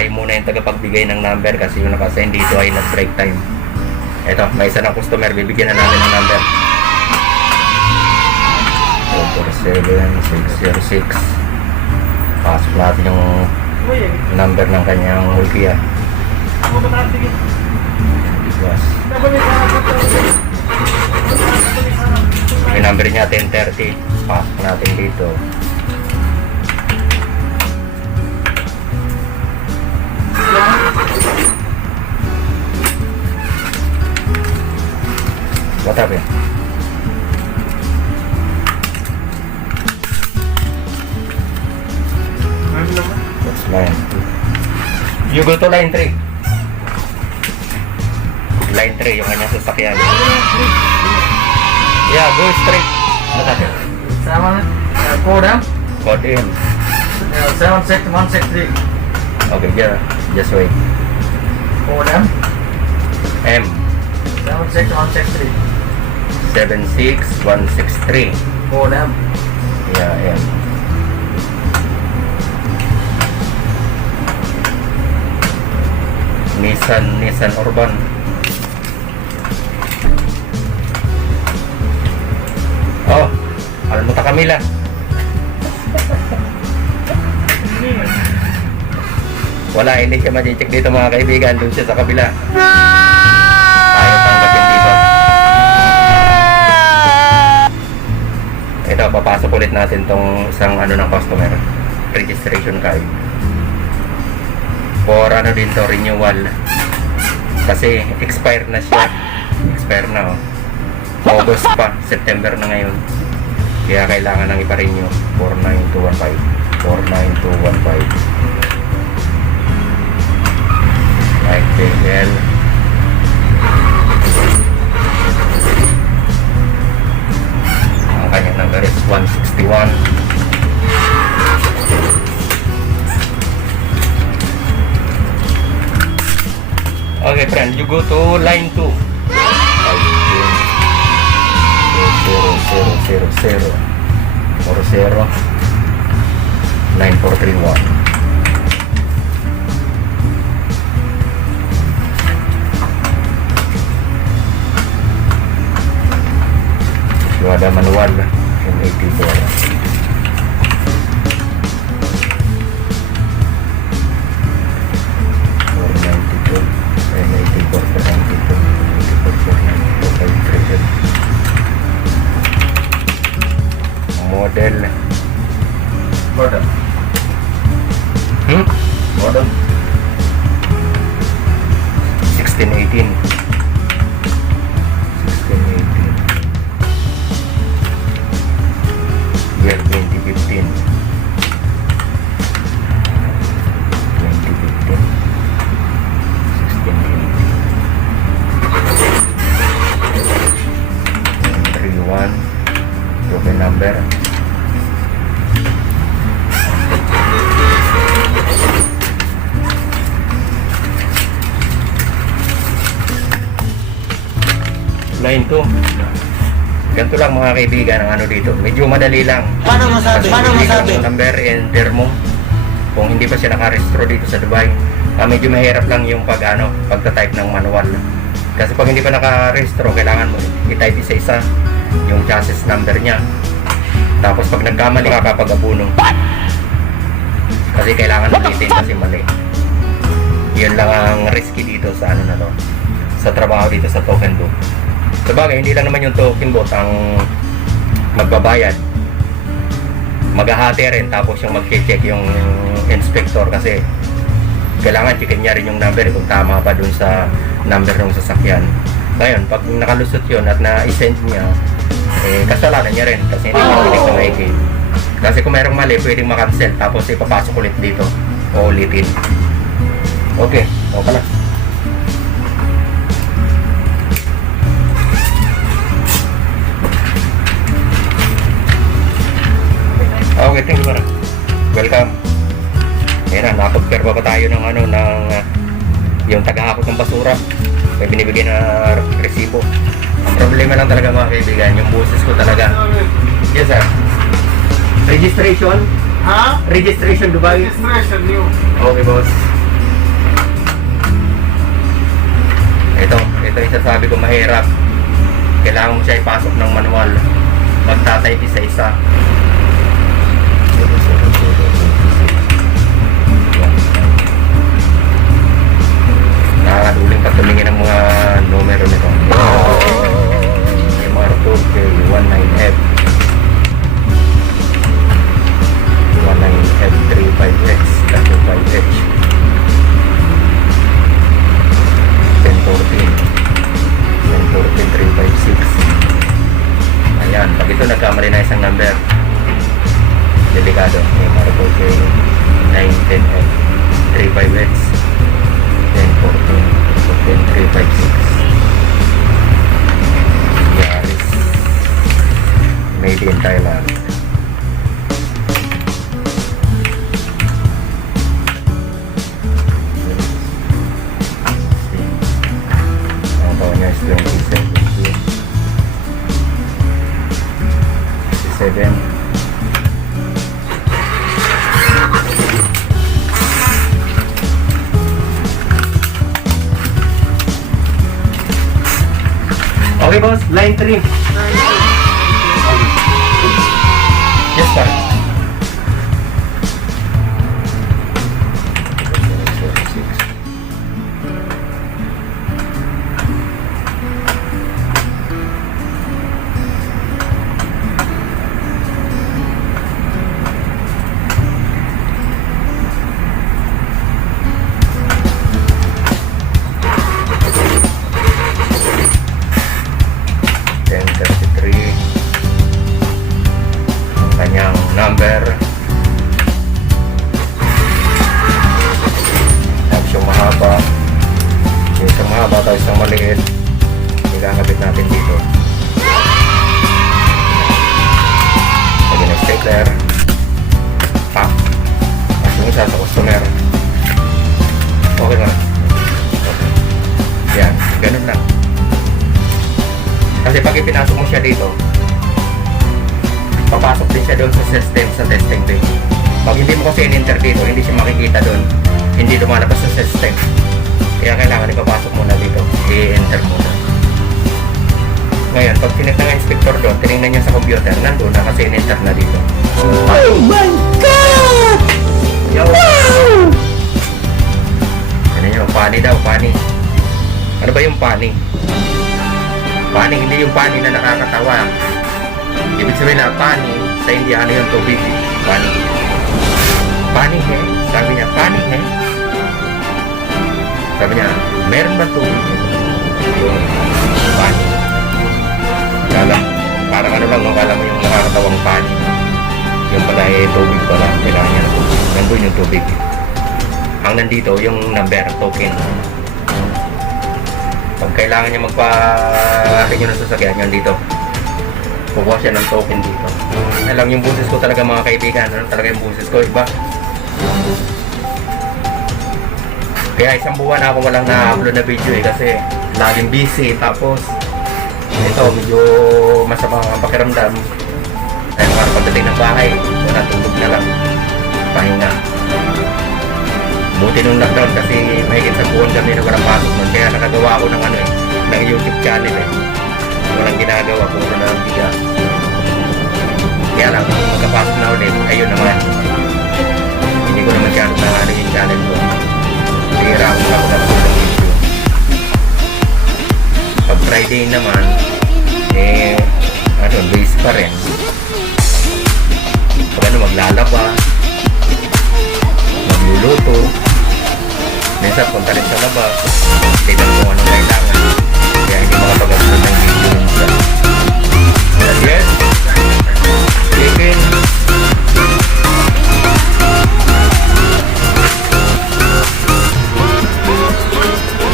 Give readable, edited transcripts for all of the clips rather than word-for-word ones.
tayo muna yung tagapagbigay ng number kasi yung naka-assign dito ay nag-break time. Ito, may isa ng customer, bibigyan na namin ng number. 47606. Pasok natin yung number ng kanyang Mulkia. Yes. Yung number niya 1030. Pasok natin dito. What happened? That's line 2. You go to line 3. Line 3, yung kanyang sasakyan. Yeah, go straight. What happened? Code Code in. 76163. Okay, yeah. Just wait. Code M 76163. 76163. Code Yeah, M. Nissan Urban. Oh, alam mo ta Camila. Wala, hindi siya ma-check dito mga kaibigan. Doon siya sa kabila. Ayaw tanggapin dito. Ito, papasok ulit natin tong isang ano ng customer. Registration card. For ano din to, renewal. Kasi expire na siya. Expire na, oh. August pa, September na ngayon. Kaya kailangan nang ipa-renew. 49215. 49215. Like JL. Ang kanyang number is 161. Okay friend, you go to line 2. 9431. Yung ada manual M84. Model Model. Model 1618. 1618. Year 2015. 31 token number. Line 2. Ganito lang mga kaibigan ang ano dito. Medyo madali lang. Paano masabi? Kasi Paano masabi? yung number and termo. Kung hindi pa siya nakarestro dito sa Dubai, medyo mahirap lang yung pagta-type ng manual. Kasi pag hindi pa nakarestro, kailangan mo i-type isa-isa yung chassis number niya. Tapos pag nagkamali ka kapag-abuno. Kasi kailangan ulitin kasi mali. Yun lang ang risky dito sa ano na to. Sa trabaho dito sa token book. Sabagay, hindi lang naman yung token bot ang magbabayad. Maghahati rin, tapos yung mag-check yung inspector kasi kailangan checkin niya rin yung number kung tama pa dun sa number ng sasakyan. Ngayon, pag nakalusot yun at na-send niya, kasalanan niya rin kasi hindi niya pinig na maigi. Kasi kung mayroong mali, pwedeng makancel tapos ipapasok ulit dito o ulitin. Okay, okay na. Okay, thank you para. Welcome. Ayan na, nakapag-pair pa tayo ng yung tagahakot ng basura. May binibigay na resibo. Ang problema lang talaga mga kaibigan, yung boses ko talaga. Yes sir. Registration? Ha? Registration Dubai? Registration new. Okay boss. ito yung sasabi ko mahirap. Kailangan mo siya ipasok ng manual. Magtatype isa-isa. Nakakaduling pa tumingin ng mga numero nito. MR2K 19F 19F 35X 35H 1014 356. Ayan, pag ito nagkamali na isang number, delikado. MR2K 19F 35X 1014 356. Yaris made in Thailand. Ang taon niya is 27. Okay boss, line 3. Yes sir. Number tapos yung mahaba, yung isang mahaba tapos isang maliit, nilakabit natin dito. lagyan ng stapler, pack, tapos yung isa sa customer. Okay na, okay. Yan, ganun lang. Kasi pag ipinasok mo siya dito, papasok din siya doon sa system, sa testing page. Pag hindi mo kasi in-enter dito, hindi siya makikita doon, hindi lumalabas sa system. Kaya kailangan ipapasok muna dito, i-enter muna. Ngayon, pag tinik ng inspector doon, tinignan niya sa computer, nandun na kasi in-enter na dito. Oh my God! Yo! Wow! Ano yun? Pani daw, pani. Ano ba yung pani? Pani, hindi yung pani na nakakatawa. Ibig sabihin na pani, sa India, ano yung tubig? Pani. Pani he? Sabi niya, pani he? Sabi niya, meron ba tubig? Yung pani. Kala, parang ano lang, no? Kala mo yung nakakatawang pani. Yung pala eh, tubig pala. Kailangan niya na tubig. Nandun yung tubig. Ang nandito, yung number, token. Pag kailangan niya magpa-renew ng sasakyan, yan dito. Kukuha siya ng token dito. Alam yung boses ko talaga mga kaibigan. Ano talaga yung boses ko? Iba. Kaya isang buwan ako walang na-upload na video eh. Kasi laging busy. Tapos ito medyo masama ang pakiramdam. Kaya para pagdating ng bahay, wala, tulog na lang. Pahinga. Buti nung lockdown kasi mahigit sa buwan kami na walang pasok nun. Kaya nakagawa ako ng ano eh, ng YouTube channel eh. Walang ginagawa, puro na ang bigas. Kaya lang, kung magkapasok na ulit, ayun naman. Hindi ko naman channel na ano yung channel ko. Hira ako na ng video. Pag Friday naman, eh, ano, base pa rin. Pag ano, maglalaba, magluluto, minsan punta rin sa labas, tignan kung anong kailangan. Kaya hindi makapag-upload ng video minsan. Yes, chicken.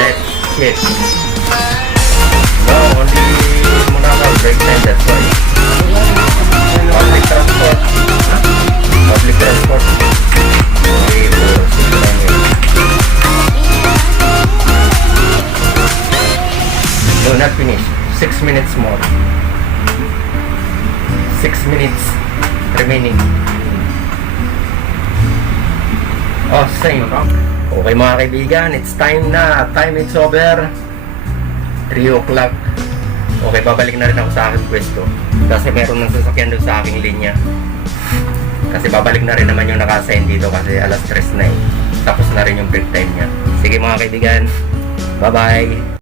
Let's shit. No, only Munakaw break time, that's why. Public transport. Public transport. Okay, puro sigurang yun. No, not finished. 6 minutes more. 6 minutes remaining. Oh, same. Okay mga kaibigan, it's time na. Time it's over. 3 o'clock. Okay, babalik na rin ako sa aking pwesto. Kasi meron ng sasakyan doon sa aking linya. Kasi babalik na rin naman yung naka-assign dito kasi alas 3 na eh. Tapos na rin yung break time niya. Sige mga kaibigan, bye-bye!